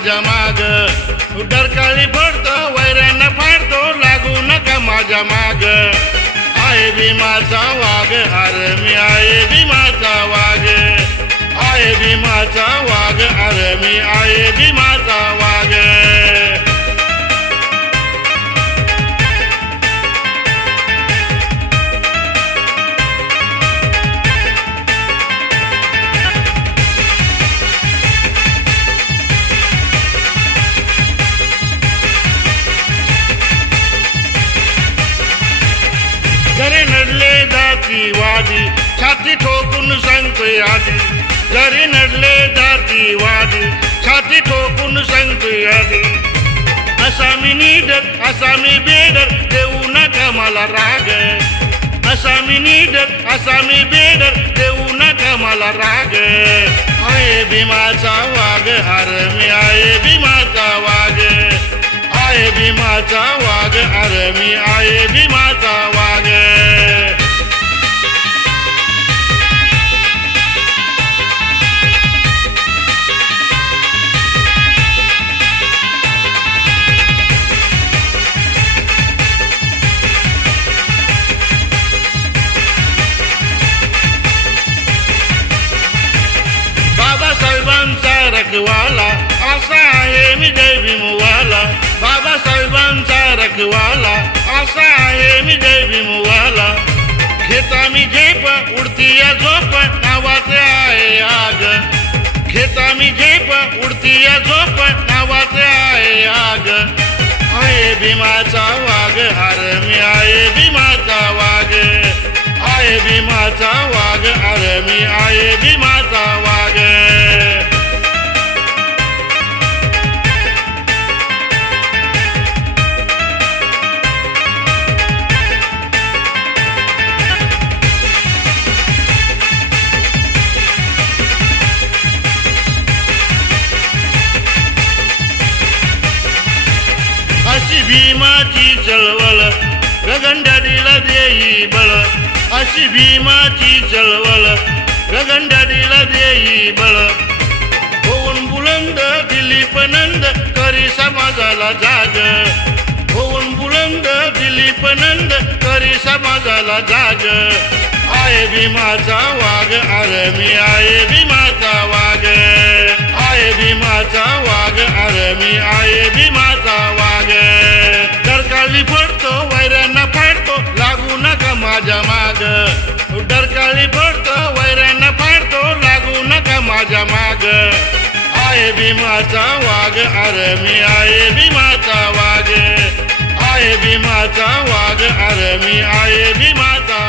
माझ्या माग डरकाळी पडतो वैऱ्यांना फाडतो लागू नका माझ्या माग आहे भीमाचा वाघ अरे मी आहे भीमाचा वाघ आहे भीमाचा वाघ अरे मी आहे भीमाचा वाघ जरी नडले जातीवादी छाती ठोकून सांगतोय आधी जरी नडले जातीवादी छाती ठोकून सांगतोय आधी असा मी निडर असा मी बेडर देऊ नका मला राग असा मी निडर असा मी बेडर देऊ नका मला राग आहे भीमाचा वाघ अरे मी आहे भीमाचा वाघ आहे भीमाचा वाघ अरे मी आहे भीमाचा वाघ बाबासाहेबांचा रखवाला असा आहे मी जय भीमवाला बाबासाहेबांचा रखवाला असा आहे मी जय भीमवाला खेता मी झेप उडती या झोप नावाचे आहे आग खेता मी झेप उडती या झोप नावाचे आहे आग आहे भीमाचा वाघ अरे मी आहे भीमाचा वाघ आहे भीमाचा वाघ अरे मी आहे भीमाचा वाघ अशी भीमाची चळवळ गगनडडीला देई बळ अशी भीमाची चळवळ गगनडडीला देई बळ होऊन बुलंद दिलीप नंद करी समाजाला जाग होऊन बुलंद दिलीप नंद करी समाजाला जाग आहे भीमाचा वाघ अरे मी आहे भीमाचा वाघ आहे भीमाचा वाघ अरे मी आहे भीमाचा वाघ डरकाळी पडतो वैऱ्यांना फाडतो लागू नका माझ्या माग डरकाळी पडतो वैऱ्यांना फाडतो लागू नका माझ्या माग आहे भीमाचा वाघ अरे मी आहे भीमाचा वाघ आहे भीमाचा वाघ अरे मी आहे भीमाचा